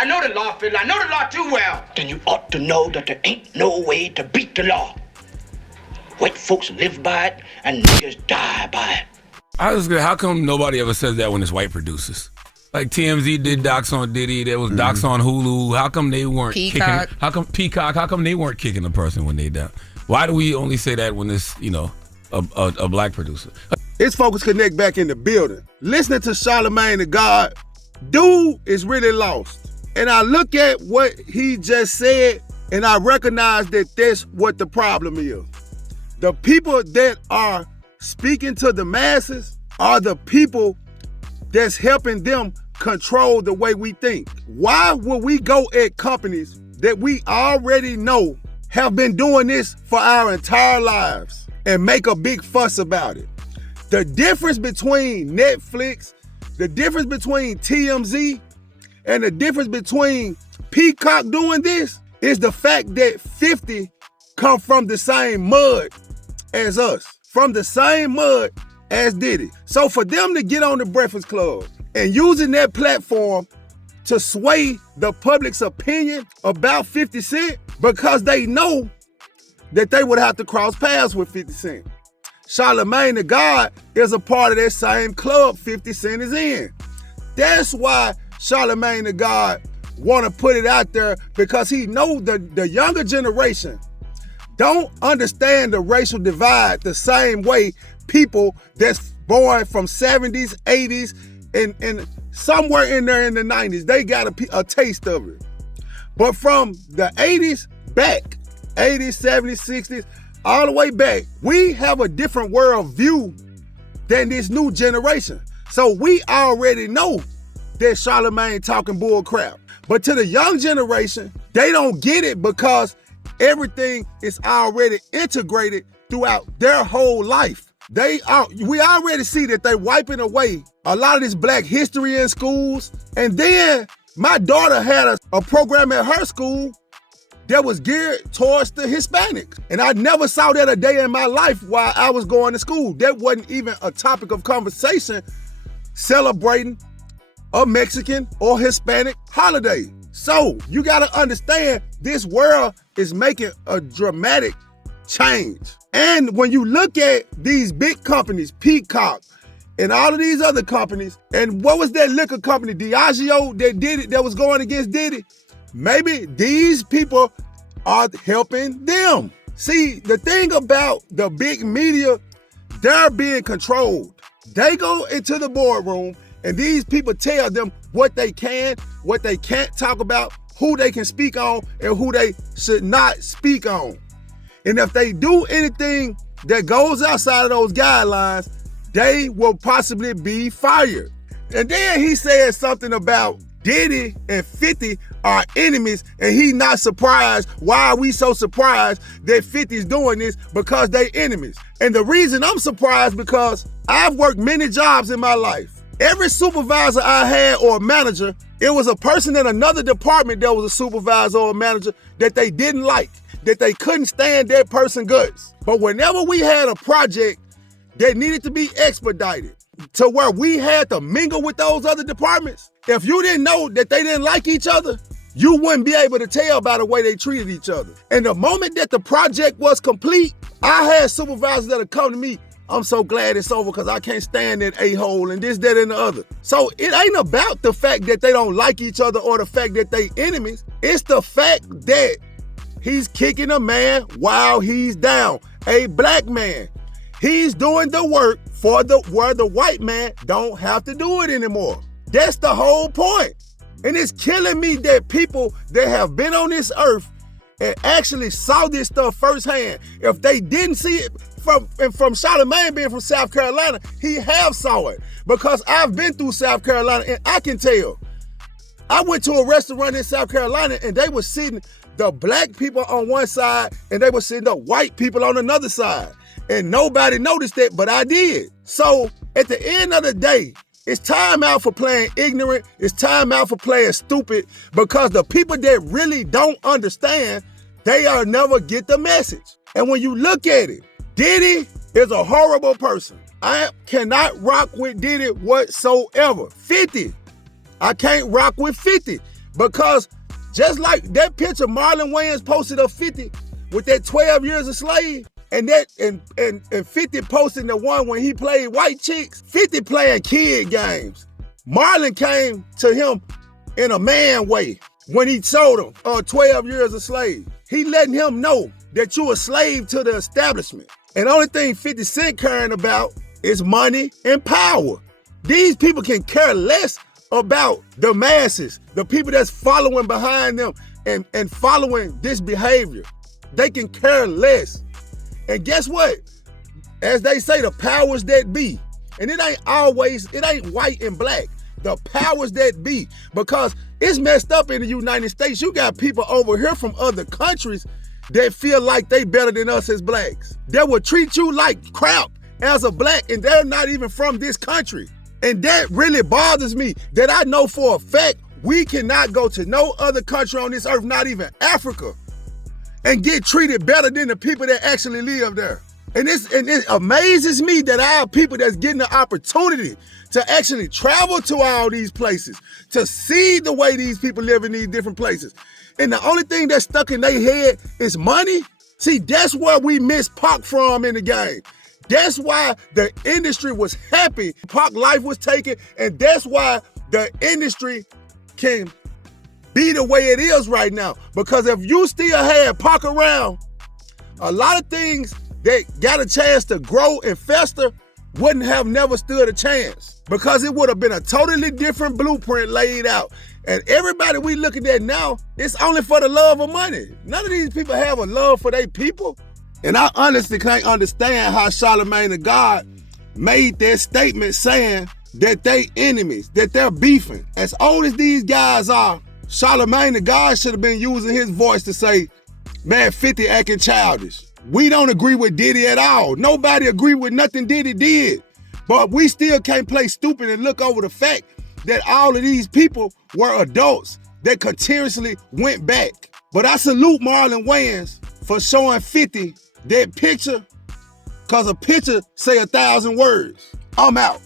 I know the law, Fiddler. I know the law too well. Then you ought to know that there ain't no way to beat the law. White folks live by it and niggas die by it. How come nobody ever says that when it's white producers? Like TMZ did docs on Diddy, there was docs on Hulu. How come they weren't kicking? How come Peacock? How come they weren't kicking the person when they died? Why do we only say that when it's a black producer? It's Focus Connect back in the building. Listening to Charlemagne the God, dude is really lost. And I look at what he just said, and I recognize that that's what the problem is. The people that are speaking to the masses are the people that's helping them control the way we think. Why would we go at companies that we already know have been doing this for our entire lives and make a big fuss about it? The difference between Netflix, the difference between TMZ, and the difference between Peacock doing this is the fact that 50 come from the same mud as us, from the same mud as Diddy. So for them to get on the Breakfast Club and using that platform to sway the public's opinion about 50 Cent because they know that they would have to cross paths with 50 Cent. Charlemagne the God is a part of that same club 50 Cent is in. That's why Charlemagne the God want to put it out there, because he know the younger generation don't understand the racial divide the same way people that's born from 70s, 80s, and somewhere in there in the 90s, they got a taste of it. But from the 80s back, 80s, 70s, 60s, all the way back, we have a different world view than this new generation. So we already know that Charlemagne talking bull crap. But to the young generation, they don't get it because everything is already integrated throughout their whole life. We already see that they wiping away a lot of this black history in schools. And then my daughter had a program at her school that was geared towards the Hispanics. And I never saw that a day in my life while I was going to school. That wasn't even a topic of conversation celebrating a Mexican or Hispanic holiday. So you gotta understand, this world is making a dramatic change. And when you look at these big companies, Peacock, and all of these other companies, and what was that liquor company, Diageo, that did it, that was going against Diddy? Maybe these people are helping them. See, the thing about the big media, they're being controlled. They go into the boardroom and these people tell them what they can, what they can't talk about, who they can speak on, and who they should not speak on. And if they do anything that goes outside of those guidelines, they will possibly be fired. And then he said something about Diddy and 50 are enemies, and he not surprised. Why are we so surprised that 50's doing this? Because they enemies. And the reason I'm surprised, because I've worked many jobs in my life. Every supervisor I had or manager, it was a person in another department that was a supervisor or a manager that they didn't like, that they couldn't stand that person guts. But whenever we had a project that needed to be expedited to where we had to mingle with those other departments, if you didn't know that they didn't like each other, you wouldn't be able to tell by the way they treated each other. And the moment that the project was complete, I had supervisors that would come to me, I'm so glad it's over because I can't stand that a-hole and this, that, and the other. So it ain't about the fact that they don't like each other or the fact that they enemies. It's the fact that he's kicking a man while he's down, a black man. He's doing the work for where the white man don't have to do it anymore. That's the whole point. And it's killing me that people that have been on this earth and actually saw this stuff firsthand, if they didn't see it from Charlemagne being from South Carolina, he have saw it. Because I've been through South Carolina and I can tell. I went to a restaurant in South Carolina and they were sitting the black people on one side and they were sitting the white people on another side. And nobody noticed that, but I did. So at the end of the day, it's time out for playing ignorant. It's time out for playing stupid, because the people that really don't understand, they'll never get the message. And when you look at it, Diddy is a horrible person. I cannot rock with Diddy whatsoever. 50, I can't rock with 50 Because just like that picture Marlon Wayans posted of 50 with that 12 years a slave, and 50 posting the one when he played white chicks, 50 playing kid games. Marlon came to him in a man way when he sold him 12 years a slave. He letting him know that you a slave to the establishment. And the only thing 50 Cent caring about is money and power. These people can care less about the masses, the people that's following behind them and following this behavior. They can care less. And guess what? As they say, the powers that be. And it ain't white and black. The powers that be. Because it's messed up in the United States. You got people over here from other countries that feel like they better than us as blacks. That will treat you like crap as a black, and they're not even from this country. And that really bothers me, that I know for a fact we cannot go to no other country on this earth, not even Africa, and get treated better than the people that actually live there. And it amazes me that our people that's getting the opportunity to actually travel to all these places, to see the way these people live in these different places. And the only thing that's stuck in their head is money. See, that's where we miss Pac from in the game. That's why the industry was happy Pac life was taken, and that's why the industry can be the way it is right now. Because if you still had Pac around, a lot of things that got a chance to grow and fester wouldn't have never stood a chance, because it would have been a totally different blueprint laid out. And everybody we looking at now, it's only for the love of money. None of these people have a love for their people. And I honestly can't understand how Charlemagne the God made that statement saying that they enemies, that they're beefing. As old as these guys are, Charlemagne the God should have been using his voice to say, man, 50 acting childish. We don't agree with Diddy at all. Nobody agree with nothing Diddy did. But we still can't play stupid and look over the fact that all of these people were adults that continuously went back. But I salute Marlon Wayans for showing 50 that picture, because a picture say 1,000 words. I'm out.